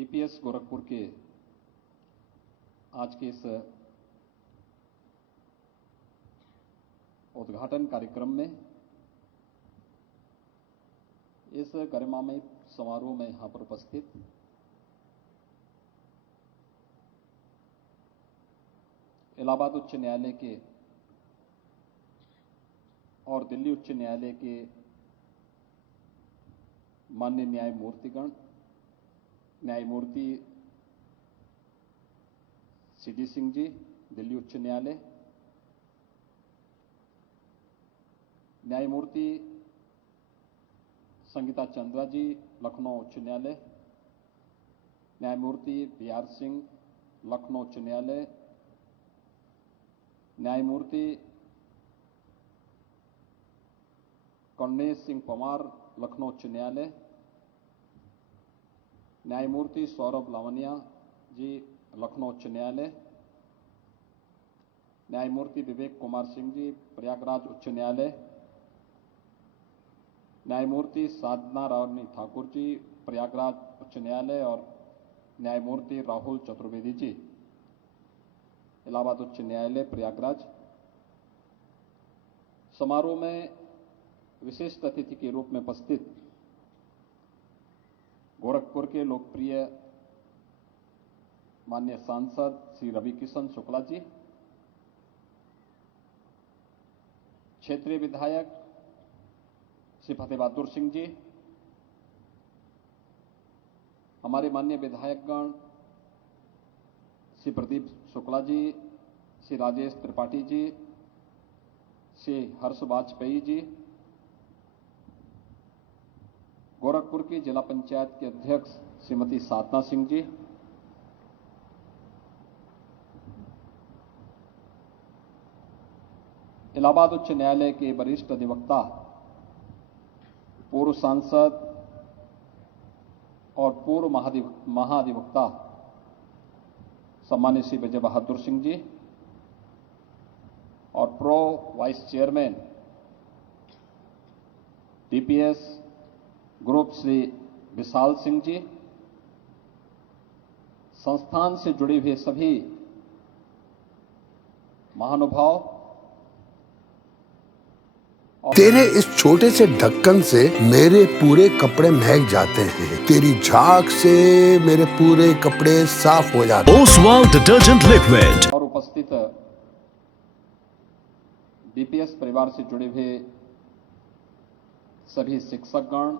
DPS Gorakhpur के आज के इस उद्घाटन कार्यक्रम में इस गरिमामय समारोह में यहां पर उपस्थित इलाहाबाद उच्च न्यायालय के और दिल्ली उच्च न्यायालय के माननीय न्यायमूर्तिगण, न्यायमूर्ति सीडी सिंह जी, दिल्ली उच्च न्यायालय, न्यायमूर्ति संगीता चंद्रा जी, लखनऊ उच्च न्यायालय, न्यायमूर्ति बीआर सिंह, लखनऊ उच्च न्यायालय, न्यायमूर्ति कर्णेश सिंह पवार, लखनऊ उच्च न्यायालय, न्यायमूर्ति सौरभ लावनिया जी, लखनऊ उच्च न्यायालय, न्यायमूर्ति विवेक कुमार सिंह जी, प्रयागराज उच्च न्यायालय, न्यायमूर्ति साधना रानी ठाकुर जी, प्रयागराज उच्च न्यायालय और न्यायमूर्ति राहुल चतुर्वेदी जी, इलाहाबाद उच्च न्यायालय प्रयागराज। समारोह में विशिष्ट अतिथि के रूप में उपस्थित गोरखपुर के लोकप्रिय माननीय सांसद श्री रविकिशन शुक्ला जी, क्षेत्रीय विधायक श्री फतेह बहादुर सिंह जी, हमारे माननीय विधायकगण श्री प्रदीप शुक्ला जी, श्री राजेश त्रिपाठी जी, श्री हर्ष वाजपेयी जी, गोरखपुर की जिला पंचायत के अध्यक्ष श्रीमती साधना सिंह जी, इलाहाबाद उच्च न्यायालय के वरिष्ठ अधिवक्ता, पूर्व सांसद और पूर्व महाधिवक्ता सम्मानित श्री विजय बहादुर सिंह जी और pro vice chairman DPS group Shri Vishal Singh ji, संस्थान से जुड़े हुए सभी महानुभाव। तेरे इस छोटे से ढक्कन से मेरे पूरे कपड़े महक जाते हैं। तेरी झाग से मेरे पूरे कपड़े साफ हो जाते हैं। Oswal detergent liquid. और उपस्थित डीपीएस परिवार से जुड़े हुए सभी शिक्षकगण,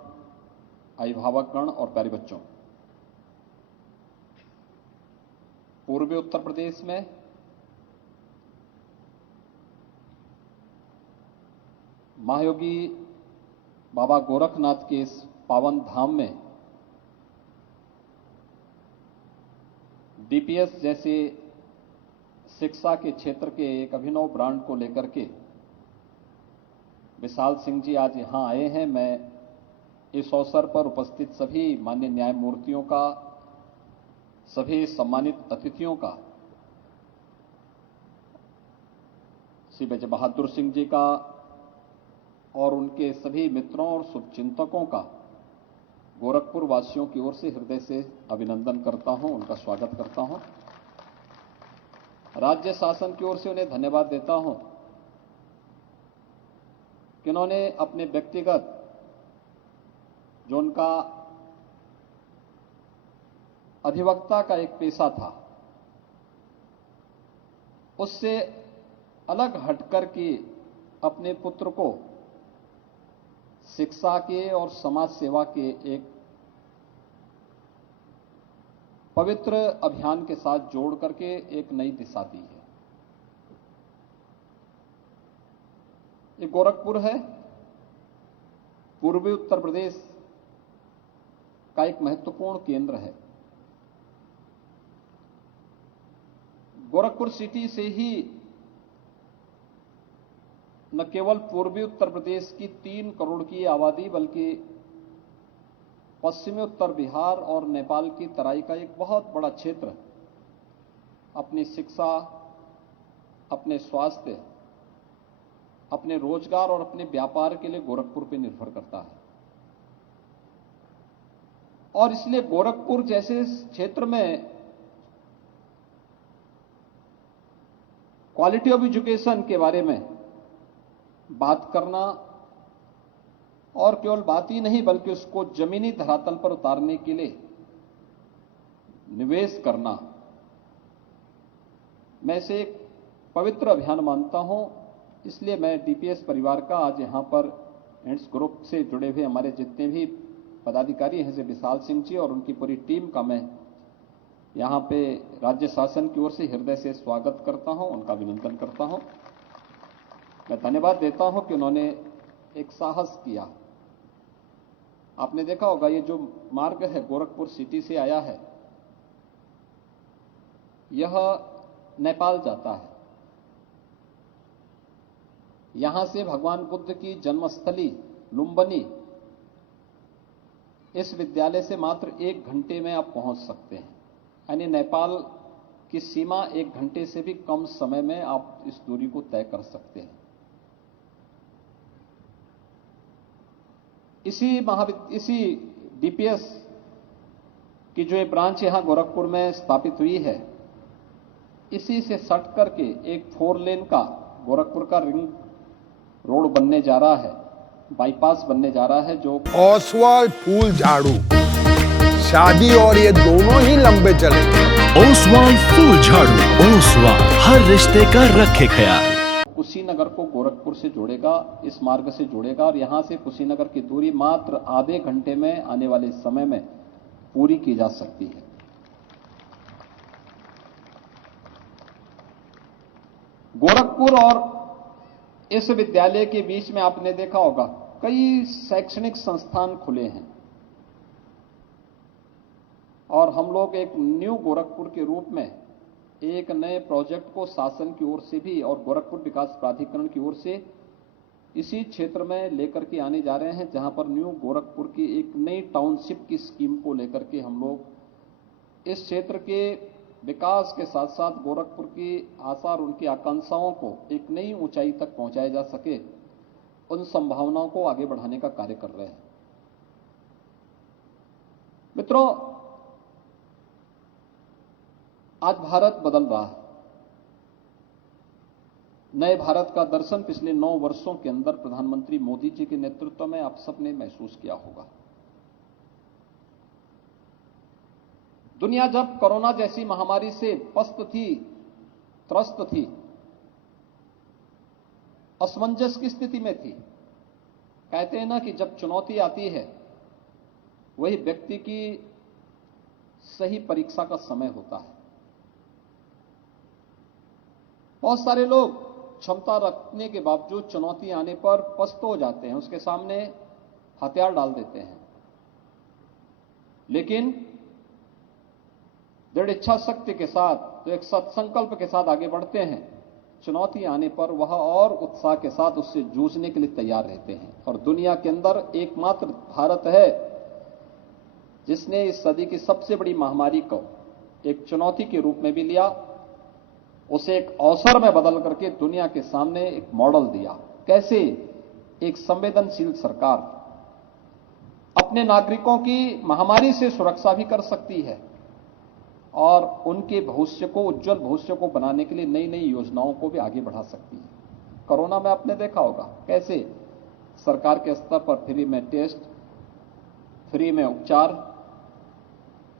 अभिभावकगण और प्यारे बच्चों, पूर्वी उत्तर प्रदेश में महायोगी बाबा गोरखनाथ के इस पावन धाम में डीपीएस जैसे शिक्षा के क्षेत्र के एक अभिनव ब्रांड को लेकर के विशाल सिंह जी आज यहां आए हैं। मैं इस अवसर पर उपस्थित सभी माननीय न्यायमूर्तियों का, सभी सम्मानित अतिथियों का, श्री विजय बहादुर सिंह जी का और उनके सभी मित्रों और शुभचिंतकों का गोरखपुर वासियों की ओर से हृदय से अभिनंदन करता हूं, उनका स्वागत करता हूं। राज्य शासन की ओर से उन्हें धन्यवाद देता हूं कि उन्होंने अपने व्यक्तिगत जो उनका अधिवक्ता का एक पेशा था, उससे अलग हटकर के अपने पुत्र को शिक्षा के और समाज सेवा के एक पवित्र अभियान के साथ जोड़ करके एक नई दिशा दी है। ये गोरखपुर है, पूर्वी उत्तर प्रदेश का एक महत्वपूर्ण केंद्र है। गोरखपुर सिटी से ही न केवल पूर्वी उत्तर प्रदेश की 3 करोड़ की आबादी बल्कि पश्चिमी उत्तर बिहार और नेपाल की तराई का एक बहुत बड़ा क्षेत्र अपनी शिक्षा, अपने स्वास्थ्य, अपने रोजगार और अपने व्यापार के लिए गोरखपुर पर निर्भर करता है। और इसलिए गोरखपुर जैसे क्षेत्र में क्वालिटी ऑफ एजुकेशन के बारे में बात करना, और केवल बात ही नहीं बल्कि उसको जमीनी धरातल पर उतारने के लिए निवेश करना, मैं इसे एक पवित्र अभियान मानता हूं। इसलिए मैं डीपीएस परिवार का आज यहां पर एंड्स ग्रुप से जुड़े हुए हमारे जितने भी पदाधिकारी हैं, जैसे विशाल सिंह जी और उनकी पूरी टीम का मैं यहां पे राज्य शासन की ओर से हृदय से स्वागत करता हूं, उनका अभिनंदन करता हूं। मैं धन्यवाद देता हूं कि उन्होंने एक साहस किया। आपने देखा होगा ये जो मार्ग है गोरखपुर सिटी से आया है, यह नेपाल जाता है। यहां से भगवान बुद्ध की जन्मस्थली लुम्बिनी इस विद्यालय से मात्र 1 घंटे में आप पहुंच सकते हैं, यानी नेपाल की सीमा 1 घंटे से भी कम समय में आप इस दूरी को तय कर सकते हैं। इसी डीपीएस की जो ये ब्रांच यहां गोरखपुर में स्थापित हुई है, इसी से सट करके एक 4 लेन का गोरखपुर का रिंग रोड बनने जा रहा है, बाईपास बनने जा रहा है, जो ओसवाल फूल झाड़ू शादी और ये दोनों ही लंबे चलेंगे। ओसवाल फूल झाड़ू, ओसवाल हर रिश्ते का रखे ख्याल। कुशीनगर को गोरखपुर से जोड़ेगा, इस मार्ग से जोड़ेगा, और यहां से कुशीनगर की दूरी मात्र आधे घंटे में आने वाले समय में पूरी की जा सकती है। गोरखपुर और इस विद्यालय के बीच में आपने देखा होगा कई शैक्षणिक संस्थान खुले हैं, और हम लोग एक न्यू गोरखपुर के रूप में एक नए प्रोजेक्ट को शासन की ओर से भी और गोरखपुर विकास प्राधिकरण की ओर से इसी क्षेत्र में लेकर के आने जा रहे हैं, जहां पर न्यू गोरखपुर की एक नई टाउनशिप की स्कीम को लेकर के हम लोग इस क्षेत्र के विकास के साथ साथ गोरखपुर की आशा और उनकी आकांक्षाओं को एक नई ऊंचाई तक पहुंचाया जा सके, उन संभावनाओं को आगे बढ़ाने का कार्य कर रहे हैं। मित्रों, आज भारत बदल रहा है। नए भारत का दर्शन पिछले 9 वर्षों के अंदर प्रधानमंत्री मोदी जी के नेतृत्व में आप सबने महसूस किया होगा। दुनिया जब कोरोना जैसी महामारी से त्रस्त थी, असमंजस की स्थिति में थी। कहते हैं ना कि जब चुनौती आती है वही व्यक्ति की सही परीक्षा का समय होता है। बहुत सारे लोग क्षमता रखने के बावजूद चुनौती आने पर पस्त हो जाते हैं, उसके सामने हथियार डाल देते हैं, लेकिन दृढ़ इच्छा शक्ति के साथ, तो एक सत्संकल्प के साथ आगे बढ़ते हैं। चुनौती आने पर वह और उत्साह के साथ उससे जूझने के लिए तैयार रहते हैं। और दुनिया के अंदर एकमात्र भारत है जिसने इस सदी की सबसे बड़ी महामारी को एक चुनौती के रूप में भी लिया, उसे एक अवसर में बदल करके दुनिया के सामने एक मॉडल दिया। कैसे एक संवेदनशील सरकार अपने नागरिकों की महामारी से सुरक्षा भी कर सकती है और उनके भविष्य को, उज्जवल भविष्य को बनाने के लिए नई नई योजनाओं को भी आगे बढ़ा सकती है। कोरोना में आपने देखा होगा कैसे सरकार के स्तर पर फ्री में टेस्ट, फ्री में उपचार,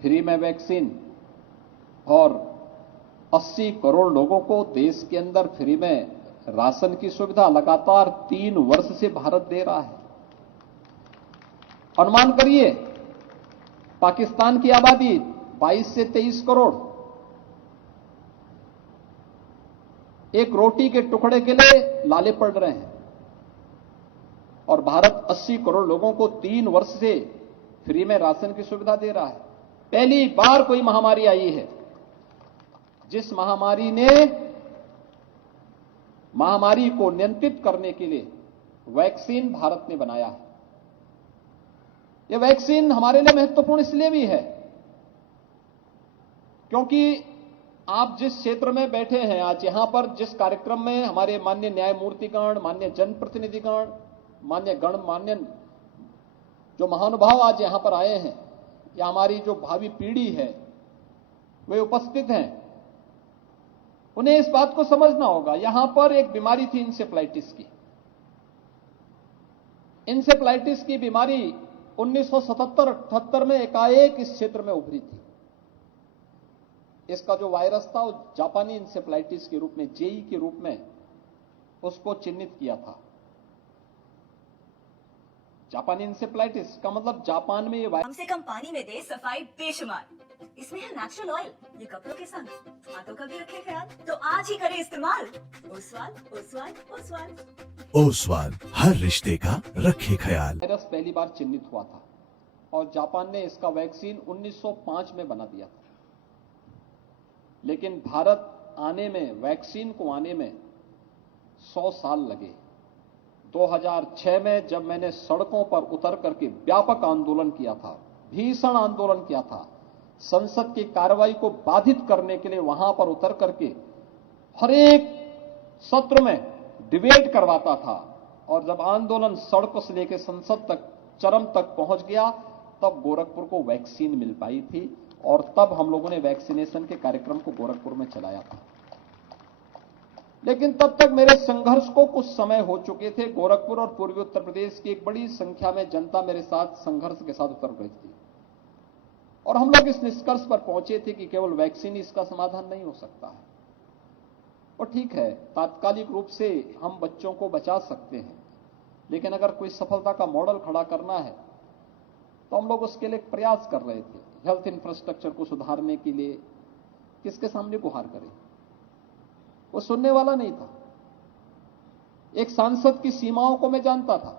फ्री में वैक्सीन और 80 करोड़ लोगों को देश के अंदर फ्री में राशन की सुविधा लगातार 3 वर्ष से भारत दे रहा है। अनुमान करिए, पाकिस्तान की आबादी 22 से 23 करोड़, एक रोटी के टुकड़े के लिए लाले पड़ रहे हैं, और भारत 80 करोड़ लोगों को 3 वर्ष से फ्री में राशन की सुविधा दे रहा है। पहली बार कोई महामारी आई है जिस महामारी को नियंत्रित करने के लिए वैक्सीन भारत ने बनाया है। यह वैक्सीन हमारे लिए महत्वपूर्ण इसलिए भी है क्योंकि आप जिस क्षेत्र में बैठे हैं आज, यहां पर जिस कार्यक्रम में हमारे माननीय न्यायमूर्तिगण, माननीय जनप्रतिनिधिगण, माननीय जो महानुभाव आज यहां पर आए हैं, या हमारी जो भावी पीढ़ी है वे उपस्थित हैं, उन्हें इस बात को समझना होगा। यहां पर एक बीमारी थी इंसेफ्लाइटिस की। इंसेफ्लाइटिस की बीमारी 1977-78 में एकाएक इस क्षेत्र में उभरी थी। इसका जो वायरस था वो जापानी इंसेफ्लाइटिस के रूप में, जेई के रूप में उसको चिन्हित किया था। जापानी इंसेफ्लाइटिस का मतलब जापान में ये वायरस कम से कम पानी में दे सफाई बेशुमार। इसमें है नेचुरल ऑयल, ये कपड़ों के संग हाथों का भी रखे ख्याल, तो आज ही करें इस्तेमाल। ओसवाल ओसवाल ओसवाल ओसवाल, हर रिश्ते का रखे ख्याल। वायरस पहली बार चिन्हित हुआ था और जापान ने इसका वैक्सीन 1905 में बना दिया था। लेकिन भारत आने में, वैक्सीन को आने में 100 साल लगे। 2006 में जब मैंने सड़कों पर उतर करके व्यापक आंदोलन किया था, भीषण आंदोलन किया था, संसद की कार्रवाई को बाधित करने के लिए वहां पर उतर करके हर एक सत्र में डिबेट करवाता था, और जब आंदोलन सड़कों से लेकर संसद तक चरम तक पहुंच गया, तब गोरखपुर को वैक्सीन मिल पाई थी और तब हम लोगों ने वैक्सीनेशन के कार्यक्रम को गोरखपुर में चलाया था। लेकिन तब तक मेरे संघर्ष को कुछ समय हो चुके थे। गोरखपुर और पूर्वी उत्तर प्रदेश की एक बड़ी संख्या में जनता मेरे साथ संघर्ष के साथ उतर गई थी और हम लोग इस निष्कर्ष पर पहुंचे थे कि केवल वैक्सीन इसका समाधान नहीं हो सकता है। और ठीक है, तात्कालिक रूप से हम बच्चों को बचा सकते हैं, लेकिन अगर कोई सफलता का मॉडल खड़ा करना है तो हम लोग उसके लिए प्रयास कर रहे थे। हेल्थ इंफ्रास्ट्रक्चर को सुधारने के लिए किसके सामने गुहार करें, वो सुनने वाला नहीं था। एक सांसद की सीमाओं को मैं जानता था,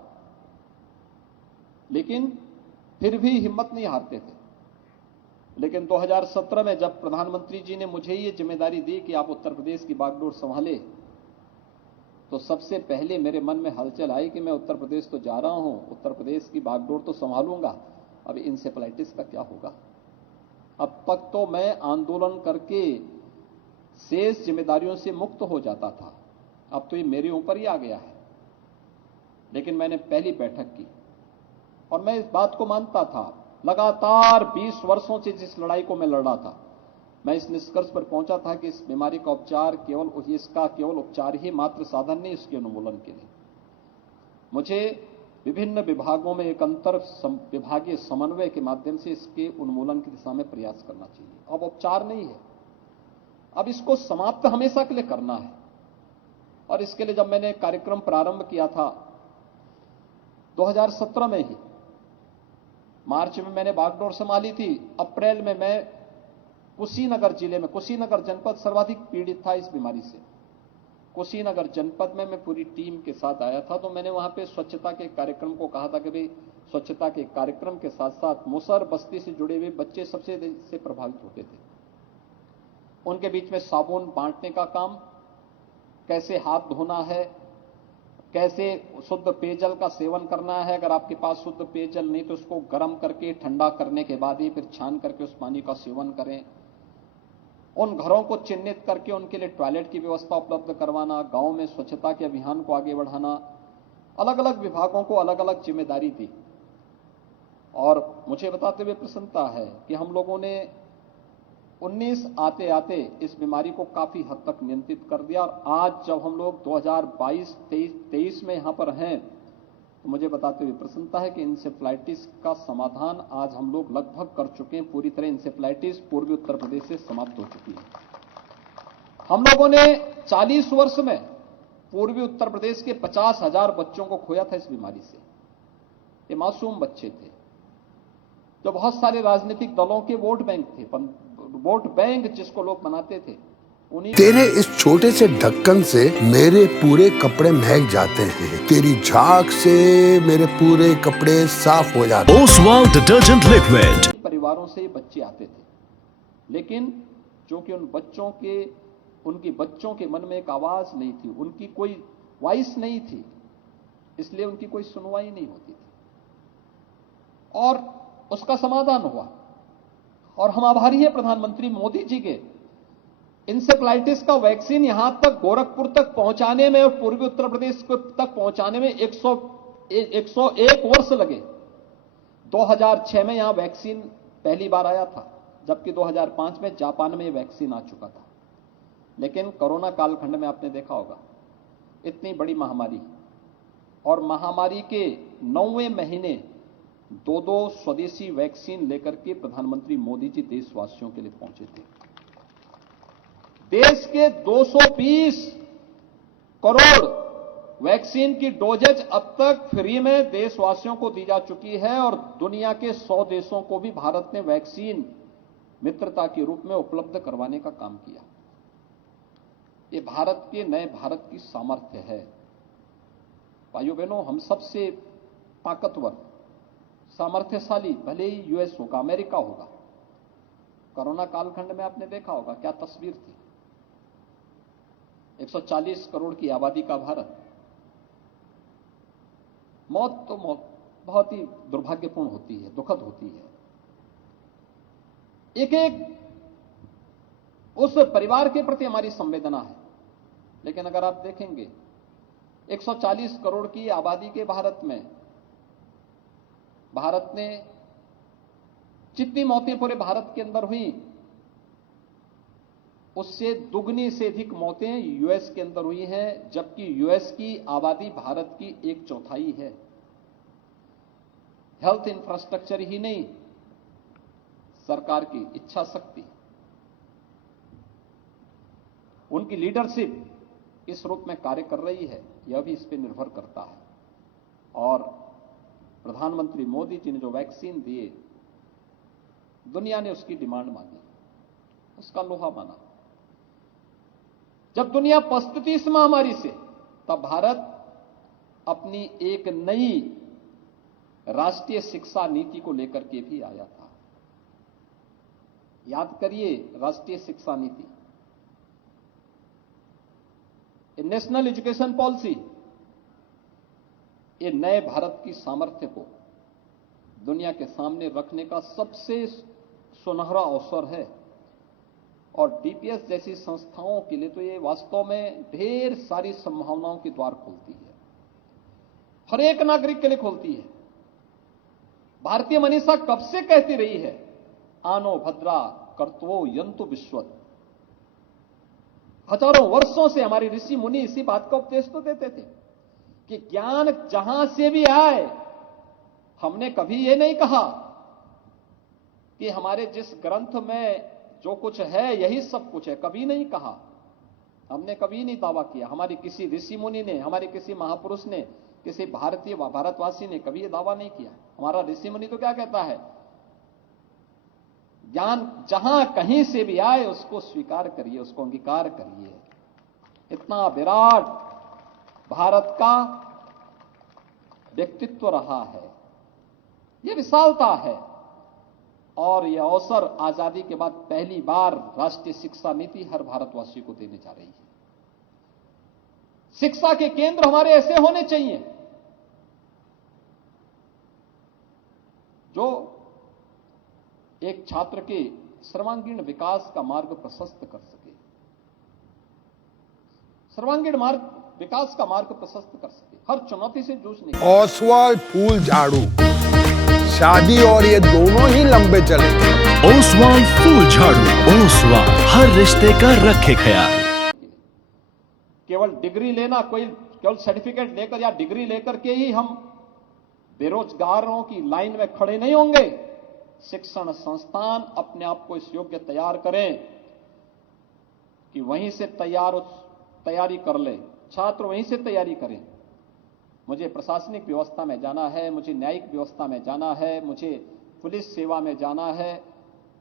लेकिन फिर भी हिम्मत नहीं हारते थे। लेकिन 2017 में जब प्रधानमंत्री जी ने मुझे ये जिम्मेदारी दी कि आप उत्तर प्रदेश की बागडोर संभाले, तो सबसे पहले मेरे मन में हलचल आई कि मैं उत्तर प्रदेश तो जा रहा हूं, उत्तर प्रदेश की बागडोर तो संभालूंगा, अब इंसेफ्लाइटिस का क्या होगा। अब तक तो मैं आंदोलन करके शेष जिम्मेदारियों से मुक्त हो जाता था, अब तो ये मेरे ऊपर ही आ गया है। लेकिन मैंने पहली बैठक की और मैं इस बात को मानता था, लगातार 20 वर्षों से जिस लड़ाई को मैं लड़ रहा था, मैं इस निष्कर्ष पर पहुंचा था कि इस बीमारी का उपचार केवल उपचार ही मात्र साधन नहीं, इसके उन्मूलन के लिए मुझे विभिन्न विभागों में एक अंतर विभागीय समन्वय के माध्यम से इसके उन्मूलन की दिशा में प्रयास करना चाहिए। अब उपचार नहीं है, अब इसको समाप्त हमेशा के लिए करना है। और इसके लिए जब मैंने कार्यक्रम प्रारंभ किया था 2017 में ही, मार्च में मैंने बागडोर संभाली थी, अप्रैल में मैं कुशीनगर जिले में, कुशीनगर जनपद सर्वाधिक पीड़ित था इस बीमारी से, कुशीनगर जनपद में मैं पूरी टीम के साथ आया था। तो मैंने वहां पे स्वच्छता के कार्यक्रम को कहा था कि भाई स्वच्छता के कार्यक्रम के साथ साथ मुसहर बस्ती से जुड़े हुए बच्चे सबसे से प्रभावित होते थे, उनके बीच में साबुन बांटने का काम, कैसे हाथ धोना है, कैसे शुद्ध पेयजल का सेवन करना है, अगर आपके पास शुद्ध पेयजल नहीं तो उसको गर्म करके ठंडा करने के बाद ही फिर छान करके उस पानी का सेवन करें। उन घरों को चिन्हित करके उनके लिए टॉयलेट की व्यवस्था उपलब्ध करवाना, गांव में स्वच्छता के अभियान को आगे बढ़ाना, अलग अलग विभागों को अलग अलग जिम्मेदारी दी। और मुझे बताते हुए प्रसन्नता है कि हम लोगों ने 19 आते आते इस बीमारी को काफी हद तक नियंत्रित कर दिया। और आज जब हम लोग 2022-23 में यहां पर हैं, तो मुझे बताते हुए प्रसन्नता है कि इंसेफ्लाइटिस का समाधान आज हम लोग लगभग कर चुके हैं। पूरी तरह इंसेफ्लाइटिस पूर्वी उत्तर प्रदेश से समाप्त हो चुकी है। हम लोगों ने 40 वर्ष में पूर्वी उत्तर प्रदेश के 50,000 बच्चों को खोया था इस बीमारी से। ये मासूम बच्चे थे जो बहुत सारे राजनीतिक दलों के वोट बैंक थे, वोट बैंक जिसको लोग बनाते थे। तेरे इस छोटे से ढक्कन से मेरे पूरे कपड़े महक जाते हैं, तेरी झाग से मेरे पूरे कपड़े साफ हो जाते हैं। Oswal detergent liquid. परिवारों से बच्चे आते थे, लेकिन जो कि उनके बच्चों के मन में एक आवाज नहीं थी, उनकी कोई वॉइस नहीं थी, इसलिए उनकी कोई सुनवाई नहीं होती थी। और उसका समाधान हुआ और हम आभारी हैं प्रधानमंत्री मोदी जी के। इंसेफ्लाइटिस का वैक्सीन यहां तक गोरखपुर तक पहुंचाने में और पूर्वी उत्तर प्रदेश तक पहुंचाने में 101 वर्ष लगे। 2006 में यहां वैक्सीन पहली बार आया था, जबकि 2005 में जापान में वैक्सीन आ चुका था। लेकिन कोरोना कालखंड में आपने देखा होगा, इतनी बड़ी महामारी, और महामारी के 9वें महीने 2 स्वदेशी वैक्सीन लेकर के प्रधानमंत्री मोदी जी देशवासियों के लिए पहुंचे थे। देश के 220 करोड़ वैक्सीन की डोजेज अब तक फ्री में देशवासियों को दी जा चुकी है, और दुनिया के 100 देशों को भी भारत ने वैक्सीन मित्रता के रूप में उपलब्ध करवाने का काम किया। ये भारत के नए भारत की सामर्थ्य है। भाइयों बहनों, हम सबसे ताकतवर, सामर्थ्यशाली भले ही यूएस होगा, अमेरिका होगा, कोरोना कालखंड में आपने देखा होगा क्या तस्वीर थी। 140 करोड़ की आबादी का भारत, मौत तो मौत बहुत ही दुर्भाग्यपूर्ण होती है, दुखद होती है। एक एक उस परिवार के प्रति हमारी संवेदना है। लेकिन अगर आप देखेंगे 140 करोड़ की आबादी के भारत में भारत ने जितनी मौतें पूरे भारत के अंदर हुई, उससे दुगनी से अधिक मौतें यूएस के अंदर हुई हैं, जबकि यूएस की आबादी भारत की 1/4 है। हेल्थ इंफ्रास्ट्रक्चर ही नहीं, सरकार की इच्छा शक्ति, उनकी लीडरशिप इस रूप में कार्य कर रही है, यह भी इस पर निर्भर करता है। और प्रधानमंत्री मोदी जी ने जो वैक्सीन दिए, दुनिया ने उसकी डिमांड मानी, उसका लोहा माना। जब दुनिया पछती थी इस महामारी से, तब भारत अपनी एक नई राष्ट्रीय शिक्षा नीति को लेकर के भी आया था। याद करिए, राष्ट्रीय शिक्षा नीति, नेशनल एजुकेशन पॉलिसी, ये नए भारत की सामर्थ्य को दुनिया के सामने रखने का सबसे सुनहरा अवसर है। और डीपीएस जैसी संस्थाओं के लिए तो ये वास्तव में ढेर सारी संभावनाओं के द्वार खोलती है, हर एक नागरिक के लिए खोलती है। भारतीय मनीषा कब से कहती रही है, आनो भद्रा कर्तवो यंतु विश्वत। हजारों वर्षों से हमारे ऋषि मुनि इसी बात का उपदेश तो देते थे कि ज्ञान जहां से भी आए, हमने कभी ये नहीं कहा कि हमारे जिस ग्रंथ में जो कुछ है यही सब कुछ है, कभी नहीं कहा। हमने कभी नहीं दावा किया, हमारे किसी ऋषि मुनि ने, हमारे किसी महापुरुष ने, किसी भारतवासी ने कभी ये दावा नहीं किया। हमारा ऋषि मुनि तो क्या कहता है, ज्ञान जहां कहीं से भी आए उसको स्वीकार करिए, उसको अंगीकार करिए। इतना विराट भारत का व्यक्तित्व रहा है, यह विशालता है। और यह अवसर आजादी के बाद पहली बार राष्ट्रीय शिक्षा नीति हर भारतवासी को देने जा रही है। शिक्षा के केंद्र हमारे ऐसे होने चाहिए जो एक छात्र के सर्वांगीण विकास का मार्ग प्रशस्त कर सके, सर्वांगीण विकास का मार्ग प्रशस्त कर सके, हर चुनौती से जूझने। ओसवाल फूल झाड़ू, शादी और ये दोनों ही लंबे चलेंगे। ओसवाल फूल झाड़ू, ओसवाल हर रिश्ते का रखे ख्याल। केवल डिग्री लेना, कोई केवल सर्टिफिकेट लेकर या डिग्री लेकर के ही हम बेरोजगारों की लाइन में खड़े नहीं होंगे। शिक्षण संस्थान अपने आप को इस योग्य तैयार करें कि वहीं से तैयारी कर ले, छात्र वहीं से तैयारी करें। मुझे प्रशासनिक व्यवस्था में जाना है, मुझे न्यायिक व्यवस्था में जाना है, मुझे पुलिस सेवा में जाना है,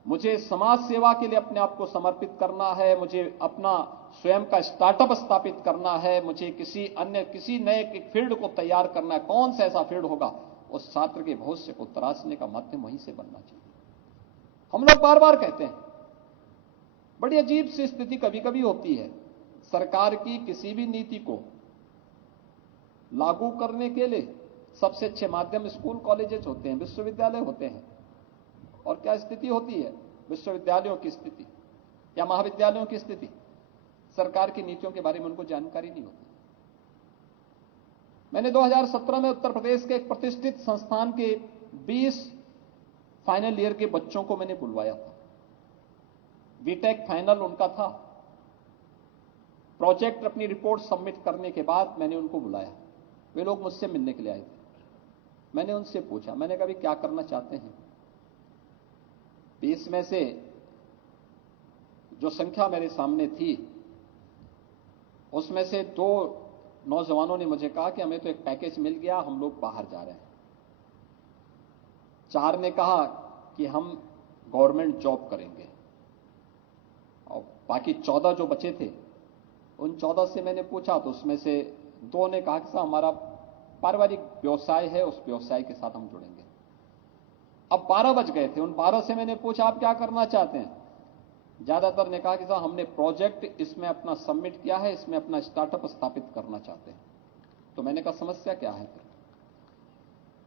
मुझे समाज सेवा के लिए अपने आप को समर्पित करना है, मुझे अपना स्वयं का स्टार्टअप स्थापित करना है, मुझे किसी नए फील्ड को तैयार करना है। कौन सा ऐसा फील्ड होगा, उस छात्र के भविष्य को तराशने का माध्यम वहीं से बनना चाहिए। हम लोग बार बार कहते हैं, बड़ी अजीब सी स्थिति कभी कभी होती है, सरकार की किसी भी नीति को लागू करने के लिए सबसे अच्छे माध्यम स्कूल कॉलेजेस होते हैं, विश्वविद्यालय होते हैं। और क्या स्थिति होती है विश्वविद्यालयों की स्थिति या महाविद्यालयों की स्थिति, सरकार की नीतियों के बारे में उनको जानकारी नहीं होती। मैंने 2017 में उत्तर प्रदेश के एक प्रतिष्ठित संस्थान के 20 फाइनल ईयर के बच्चों को मैंने बुलवाया था, बीटेक फाइनल उनका था। प्रोजेक्ट अपनी रिपोर्ट सबमिट करने के बाद मैंने उनको बुलाया, वे लोग मुझसे मिलने के लिए आए थे। मैंने उनसे पूछा, मैंने कहा भी क्या करना चाहते हैं? 20 में से जो संख्या मेरे सामने थी उसमें से 2 नौजवानों ने मुझे कहा कि हमें तो एक पैकेज मिल गया, हम लोग बाहर जा रहे हैं। 4 ने कहा कि हम गवर्नमेंट जॉब करेंगे, और बाकी 14 जो बचे थे उन 14 से मैंने पूछा तो उसमें से 2 ने कहा कि साहब हमारा पारिवारिक व्यवसाय है, उस व्यवसाय के साथ हम जुड़ेंगे। अब 12 बज गए थे, उन 12 से मैंने पूछा आप क्या करना चाहते हैं? ज्यादातर ने कहा कि साहब हमने प्रोजेक्ट इसमें अपना सबमिट किया है, इसमें अपना स्टार्टअप स्थापित करना चाहते हैं। तो मैंने कहा समस्या क्या है फिर?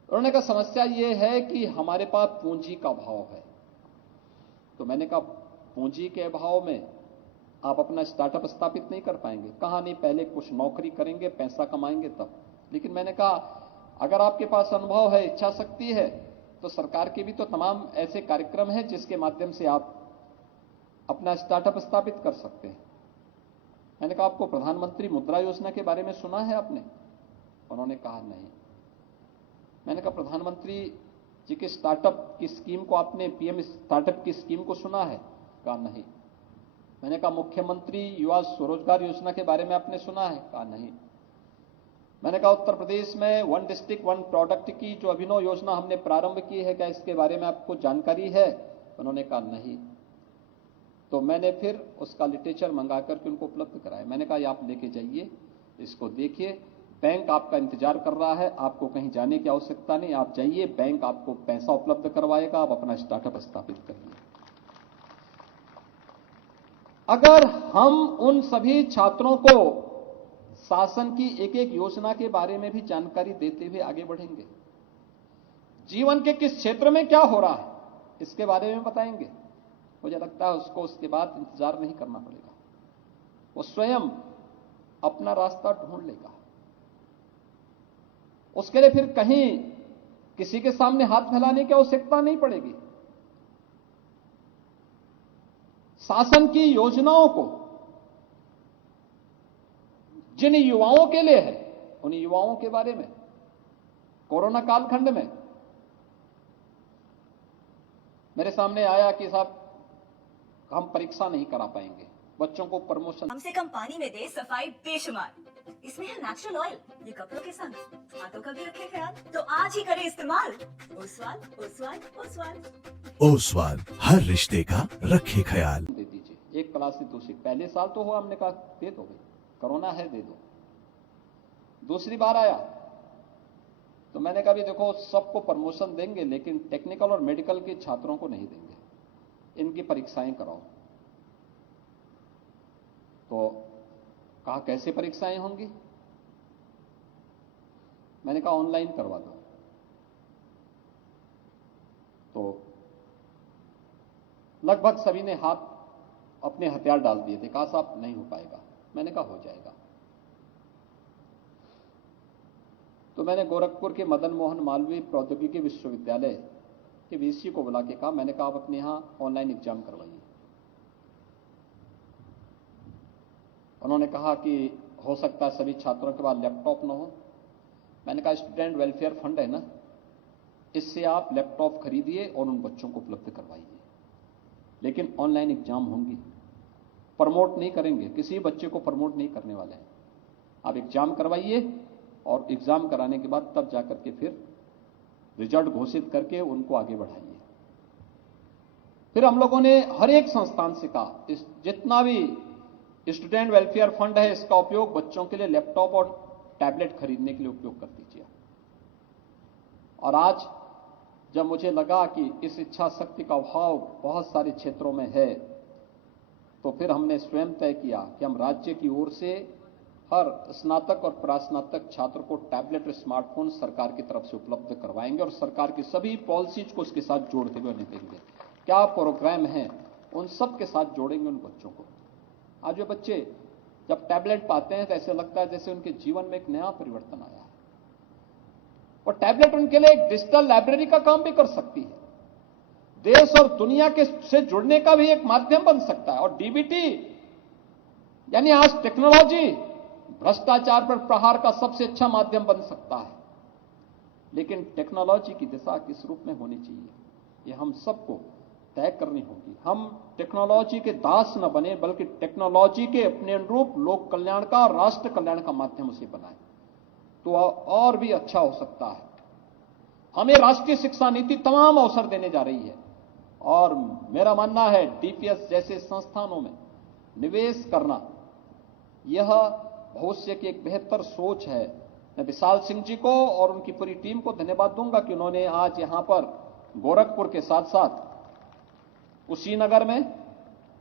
उन्होंने कहा समस्या यह है कि हमारे पास पूंजी का अभाव है। तो मैंने कहा पूंजी के अभाव में आप अपना स्टार्टअप स्थापित नहीं कर पाएंगे। कहा नहीं, पहले कुछ नौकरी करेंगे, पैसा कमाएंगे तब। लेकिन मैंने कहा अगर आपके पास अनुभव है, इच्छा शक्ति है, तो सरकार के भी तो तमाम ऐसे कार्यक्रम हैं जिसके माध्यम से आप अपना स्टार्टअप स्थापित कर सकते हैं। मैंने कहा आपको प्रधानमंत्री मुद्रा योजना के बारे में सुना है आपने? उन्होंने कहा नहीं। मैंने कहा प्रधानमंत्री जी के स्टार्टअप की स्कीम को आपने, पीएम स्टार्टअप की स्कीम को सुना है? कहा नहीं। मैंने कहा मुख्यमंत्री युवा स्वरोजगार योजना के बारे में आपने सुना है? कहा नहीं। मैंने कहा उत्तर प्रदेश में 1 डिस्ट्रिक्ट 1 प्रोडक्ट की जो अभिनव योजना हमने प्रारंभ की है, क्या इसके बारे में आपको जानकारी है? उन्होंने कहा नहीं। तो मैंने फिर उसका लिटरेचर मंगा करके उनको उपलब्ध कराया। मैंने कहा आप लेके जाइए, इसको देखिए, बैंक आपका इंतजार कर रहा है, आपको कहीं जाने की आवश्यकता नहीं, आप जाइए, बैंक आपको पैसा उपलब्ध करवाएगा, आप अपना स्टार्टअप स्थापित करिए। अगर हम उन सभी छात्रों को शासन की एक एक योजना के बारे में भी जानकारी देते हुए आगे बढ़ेंगे, जीवन के किस क्षेत्र में क्या हो रहा है इसके बारे में बताएंगे, मुझे लगता है उसको उसके बाद इंतजार नहीं करना पड़ेगा, वो स्वयं अपना रास्ता ढूंढ लेगा। उसके लिए फिर कहीं किसी के सामने हाथ फैलाने की आवश्यकता नहीं पड़ेगी। शासन की योजनाओं को जिन युवाओं के लिए है, उन युवाओं के बारे में कोरोना कालखंड में मेरे सामने आया कि साहब हम परीक्षा नहीं करा पाएंगे, बच्चों को प्रमोशन कम से कम पानी में दे सफाई बेशुमार, इसमें है नेचुरल ऑयल, ये कपड़ों के संग हाथों का भी रखे ख्याल, तो आज ही करें इस्तेमाल ओसवाल ओसवाल ओसवाल। ओसवाल हर रिश्ते का रखे ख्याल। दे दीजिए, एक क्लास से दूसरी, पहले साल तो हुआ हमने कहा दे दो, कोरोना है दे दो। दूसरी बार आया तो मैंने कहा भी देखो सबको प्रमोशन देंगे लेकिन टेक्निकल और मेडिकल के छात्रों को नहीं देंगे, इनकी परीक्षाएं कराओ। तो कहा कैसे परीक्षाएं होंगी? मैंने कहा ऑनलाइन करवा दो। तो लगभग सभी ने हाथ अपने हथियार डाल दिए थे, कहा साहब नहीं हो पाएगा। मैंने कहा हो जाएगा। तो मैंने गोरखपुर के मदन मोहन मालवीय प्रौद्योगिकी विश्वविद्यालय के वीसी को बुला के कहा, मैंने कहा आप अपने यहां ऑनलाइन एग्जाम करवाइए। उन्होंने कहा कि हो सकता है सभी छात्रों के पास लैपटॉप न हो। मैंने कहा स्टूडेंट वेलफेयर फंड है ना, इससे आप लैपटॉप खरीदिए और उन बच्चों को उपलब्ध करवाइए, लेकिन ऑनलाइन एग्जाम होंगी, प्रमोट नहीं करेंगे, किसी बच्चे को प्रमोट नहीं करने वाले हैं। आप एग्जाम करवाइए और एग्जाम कराने के बाद तब जाकर के फिर रिजल्ट घोषित करके उनको आगे बढ़ाइए। फिर हम लोगों ने हर एक संस्थान से कहा जितना भी स्टूडेंट वेलफेयर फंड है इसका उपयोग बच्चों के लिए लैपटॉप और टैबलेट खरीदने के लिए उपयोग कर दीजिए। और आज जब मुझे लगा कि इस इच्छा शक्ति का अभाव बहुत सारे क्षेत्रों में है, तो फिर हमने स्वयं तय किया कि हम राज्य की ओर से हर स्नातक और प्रास्नातक छात्र को टैबलेट और स्मार्टफोन सरकार की तरफ से उपलब्ध करवाएंगे और सरकार की सभी पॉलिसीज को उसके साथ जोड़ते हुए उन्हें देंगे। क्या प्रोग्राम है उन सब के साथ जोड़ेंगे उन बच्चों को। आज वे बच्चे जब टैबलेट पाते हैं तो ऐसे लगता है जैसे उनके जीवन में एक नया परिवर्तन आया है। और टैबलेट उनके लिए एक डिजिटल लाइब्रेरी का काम भी कर सकती है। देश और दुनिया के से जुड़ने का भी एक माध्यम बन सकता है। और डीबीटी यानी आज टेक्नोलॉजी भ्रष्टाचार पर प्रहार का सबसे अच्छा माध्यम बन सकता है। लेकिन टेक्नोलॉजी की दिशा किस रूप में होनी चाहिए, ये हम सबको तय करनी होगी। हम टेक्नोलॉजी के दास न बने, बल्कि टेक्नोलॉजी के अपने अनुरूप लोक कल्याण का, राष्ट्र कल्याण का माध्यम उसे बनाए, तो और भी अच्छा हो सकता है। हमें राष्ट्रीय शिक्षा नीति तमाम अवसर देने जा रही है और मेरा मानना है डीपीएस जैसे संस्थानों में निवेश करना यह भविष्य की एक बेहतर सोच है। मैं विशाल सिंह जी को और उनकी पूरी टीम को धन्यवाद दूंगा कि उन्होंने आज यहां पर गोरखपुर के साथ साथ कुशीनगर में,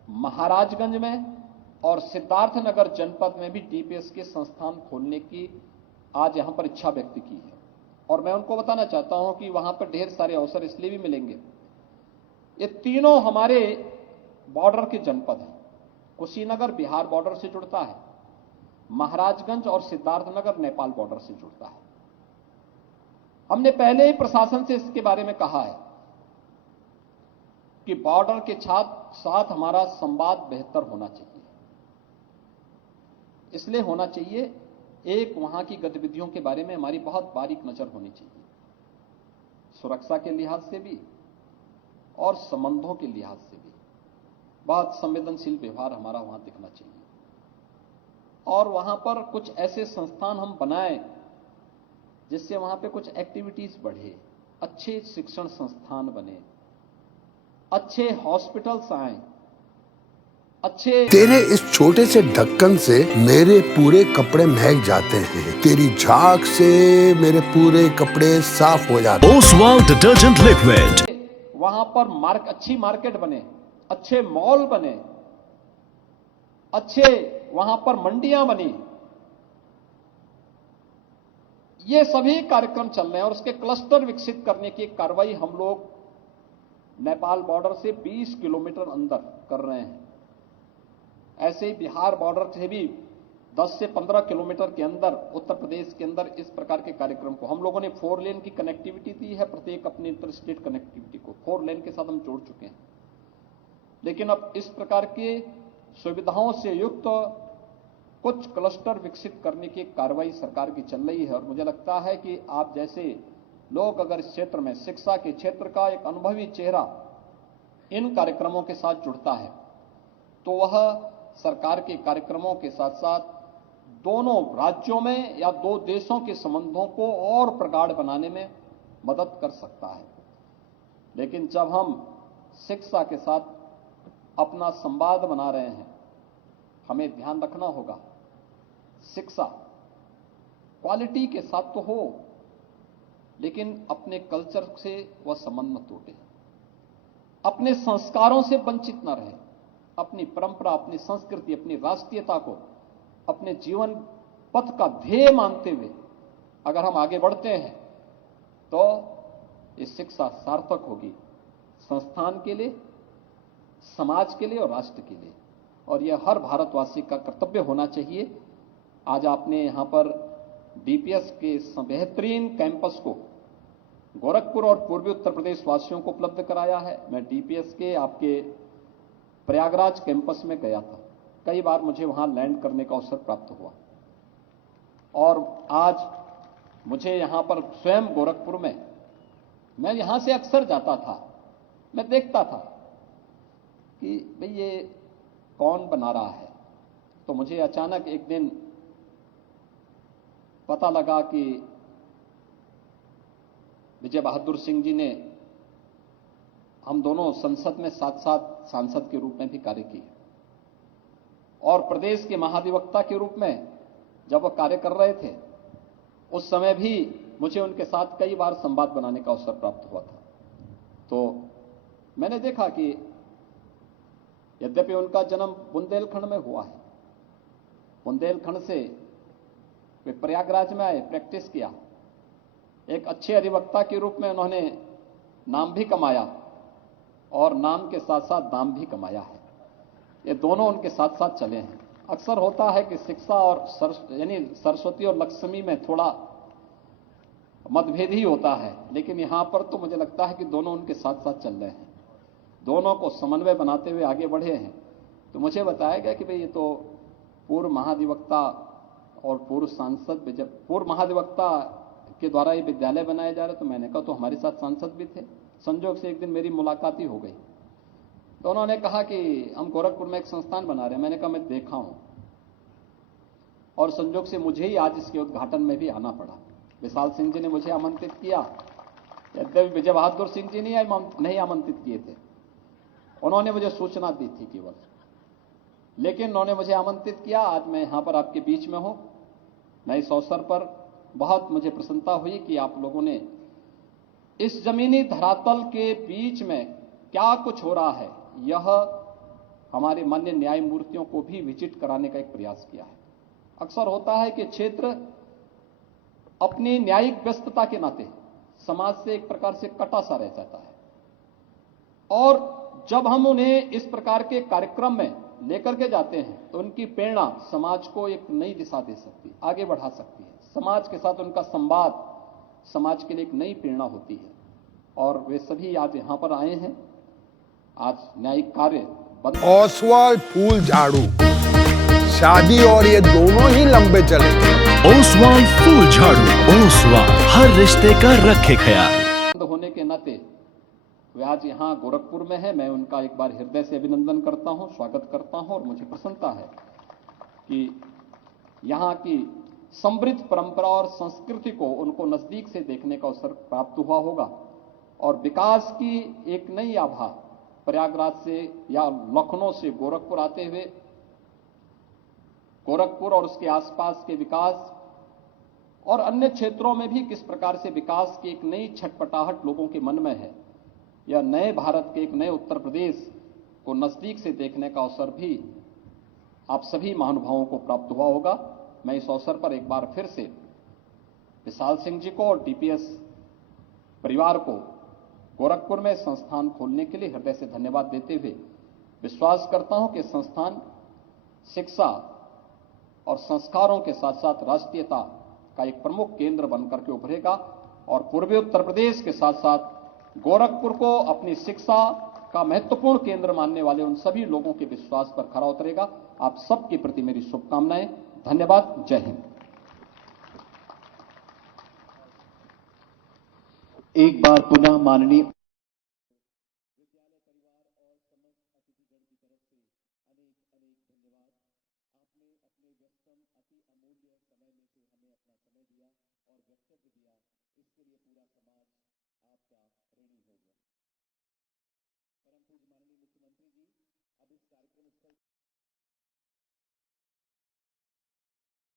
महाराजगंज में और सिद्धार्थनगर जनपद में भी डीपीएस के संस्थान खोलने की आज यहां पर इच्छा व्यक्त की है। और मैं उनको बताना चाहता हूं कि वहां पर ढेर सारे अवसर इसलिए भी मिलेंगे, ये तीनों हमारे बॉर्डर के जनपद हैं। कुशीनगर बिहार बॉर्डर से जुड़ता है, महाराजगंज और सिद्धार्थनगर नेपाल बॉर्डर से जुड़ता है। हमने पहले ही प्रशासन से इसके बारे में कहा है कि बॉर्डर के साथ हमारा संवाद बेहतर होना चाहिए। इसलिए होना चाहिए, एक वहां की गतिविधियों के बारे में हमारी बहुत बारीक नजर होनी चाहिए, सुरक्षा के लिहाज से भी और संबंधों के लिहाज से भी बहुत संवेदनशील व्यवहार हमारा वहां दिखना चाहिए। और वहां पर कुछ ऐसे संस्थान हम बनाएं जिससे वहां पे कुछ एक्टिविटीज बढ़े, अच्छे शिक्षण संस्थान बने, अच्छे हॉस्पिटल्स आए, अच्छे। तेरे इस छोटे से ढक्कन से मेरे पूरे कपड़े महक जाते हैं, तेरी झाग से मेरे पूरे कपड़े साफ हो जाते हैं। Oswal detergent liquid. वहां पर अच्छी मार्केट बने, अच्छे मॉल बने, अच्छे वहां पर मंडियां बनी, ये सभी कार्यक्रम चल रहे हैं। और उसके क्लस्टर विकसित करने की कार्रवाई हम लोग नेपाल बॉर्डर से 20 किलोमीटर अंदर कर रहे हैं। ऐसे ही बिहार बॉर्डर से भी 10 से 15 किलोमीटर के अंदर उत्तर प्रदेश के अंदर इस प्रकार के कार्यक्रम को हम लोगों ने 4 लेन की कनेक्टिविटी दी है। प्रत्येक अपनी इंटर स्टेट कनेक्टिविटी को 4 लेन के साथ हम जोड़ चुके हैं। लेकिन अब इस प्रकार के सुविधाओं से युक्त कुछ क्लस्टर विकसित करने की कार्रवाई सरकार की चल रही है। और मुझे लगता है कि आप जैसे लोग अगर इस क्षेत्र में शिक्षा के क्षेत्र का एक अनुभवी चेहरा इन कार्यक्रमों के साथ जुड़ता है तो वह सरकार के कार्यक्रमों के साथ साथ दोनों राज्यों में या दो देशों के संबंधों को और प्रगाढ़ बनाने में मदद कर सकता है। लेकिन जब हम शिक्षा के साथ अपना संवाद बना रहे हैं, हमें ध्यान रखना होगा शिक्षा क्वालिटी के साथ तो हो, लेकिन अपने कल्चर से वह संबंध न टूटे, अपने संस्कारों से वंचित न रहे, अपनी परंपरा, अपनी संस्कृति, अपनी राष्ट्रीयता को अपने जीवन पथ का ध्येय मानते हुए अगर हम आगे बढ़ते हैं तो ये शिक्षा सार्थक होगी संस्थान के लिए, समाज के लिए और राष्ट्र के लिए। और यह हर भारतवासी का कर्तव्य होना चाहिए। आज आपने यहां पर डीपीएस के बेहतरीन कैंपस को गोरखपुर और पूर्वी उत्तर प्रदेश वासियों को उपलब्ध कराया है। मैं डीपीएस के आपके प्रयागराज कैंपस में गया था, कई बार मुझे वहां लैंड करने का अवसर प्राप्त हुआ। और आज मुझे यहां पर स्वयं गोरखपुर में, मैं यहां से अक्सर जाता था, मैं देखता था कि भाई ये कौन बना रहा है। तो मुझे अचानक एक दिन पता लगा कि विजय बहादुर सिंह जी ने, हम दोनों संसद में साथ साथ सांसद के रूप में भी कार्य किए और प्रदेश के महाधिवक्ता के रूप में जब वह कार्य कर रहे थे उस समय भी मुझे उनके साथ कई बार संवाद बनाने का अवसर प्राप्त हुआ था। तो मैंने देखा कि यद्यपि उनका जन्म बुंदेलखंड में हुआ है, बुंदेलखंड से वे प्रयागराज में आए, प्रैक्टिस किया, एक अच्छे अधिवक्ता के रूप में उन्होंने नाम भी कमाया और नाम के साथ साथ दाम भी कमाया है। ये दोनों उनके साथ साथ चले हैं। अक्सर होता है कि शिक्षा और यानी सरस्वती और लक्ष्मी में थोड़ा मतभेद ही होता है, लेकिन यहां पर तो मुझे लगता है कि दोनों उनके साथ साथ चल रहे हैं। दोनों को समन्वय बनाते हुए आगे बढ़े हैं। तो मुझे बताया गया कि भाई ये तो पूर्व महाधिवक्ता और पूर्व सांसद, जब पूर्व महाधिवक्ता के द्वारा ये विद्यालय बनाया जा रहा है, तो मैंने कहा तो हमारे साथ सांसद भी थे। संजोग से एक दिन मेरी मुलाकात ही हो गई, तो उन्होंने कहा कि हम गोरखपुर में एक संस्थान बना रहे हैं। मैंने कहा मैं देखा हूं, और संजोग से मुझे ही आज इसके उद्घाटन में भी आना पड़ा। विशाल सिंह जी ने मुझे आमंत्रित किया, यद्यपि विजय बहादुर सिंह जी नहीं आमंत्रित किए थे, उन्होंने मुझे सूचना दी थी केवल, लेकिन उन्होंने मुझे आमंत्रित किया। आज मैं यहां पर आपके बीच में हूं। मैं इस अवसर पर बहुत मुझे प्रसन्नता हुई कि आप लोगों ने इस जमीनी धरातल के बीच में क्या कुछ हो रहा है, यह हमारे माननीय न्यायमूर्तियों को भी विजिट कराने का एक प्रयास किया है। अक्सर होता है कि क्षेत्र अपनी न्यायिक व्यस्तता के नाते समाज से एक प्रकार से कटा सा रह जाता है, और जब हम उन्हें इस प्रकार के कार्यक्रम में लेकर के जाते हैं तो उनकी प्रेरणा समाज को एक नई दिशा दे सकती है, आगे बढ़ा सकती है। समाज के साथ उनका संवाद समाज के लिए एक नई प्रेरणा होती है, और वे सभी आज यहां पर आए हैं। आज न्यायिक कार्य ओसवाल फूल झाड़ू, शादी और ये दोनों ही लंबे चलेंगे। ओसवाल फूल झाड़ू, ओसवाल हर रिश्ते का रखे ख्याल। होने के नाते वे आज यहां गोरखपुर में है। मैं उनका एक बार हृदय से अभिनंदन करता हूं, स्वागत करता हूं, और मुझे प्रसन्नता है कि यहां की समृद्ध परंपरा और संस्कृति को उनको नजदीक से देखने का अवसर प्राप्त हुआ होगा, और विकास की एक नई आभा प्रयागराज से या लखनऊ से गोरखपुर आते हुए गोरखपुर और उसके आसपास के विकास और अन्य क्षेत्रों में भी किस प्रकार से विकास की एक नई छटपटाहट लोगों के मन में है, यह नए भारत के एक नए उत्तर प्रदेश को नजदीक से देखने का अवसर भी आप सभी महानुभावों को प्राप्त हुआ होगा। मैं इस अवसर पर एक बार फिर से विशाल सिंह जी को और डीपीएस परिवार को गोरखपुर में संस्थान खोलने के लिए हृदय से धन्यवाद देते हुए विश्वास करता हूं कि संस्थान शिक्षा और संस्कारों के साथ साथ राष्ट्रीयता का एक प्रमुख केंद्र बनकर के उभरेगा, और पूर्वी उत्तर प्रदेश के साथ साथ गोरखपुर को अपनी शिक्षा का महत्वपूर्ण केंद्र मानने वाले उन सभी लोगों के विश्वास पर खरा उतरेगा। आप सबके प्रति मेरी शुभकामनाएं। धन्यवाद। जय हिंद। एक बार पुनः माननीय अति अमूल्य समय में से हमें अपना समय दिया और वक्तव्य दिया, इसके लिए पूरा समाज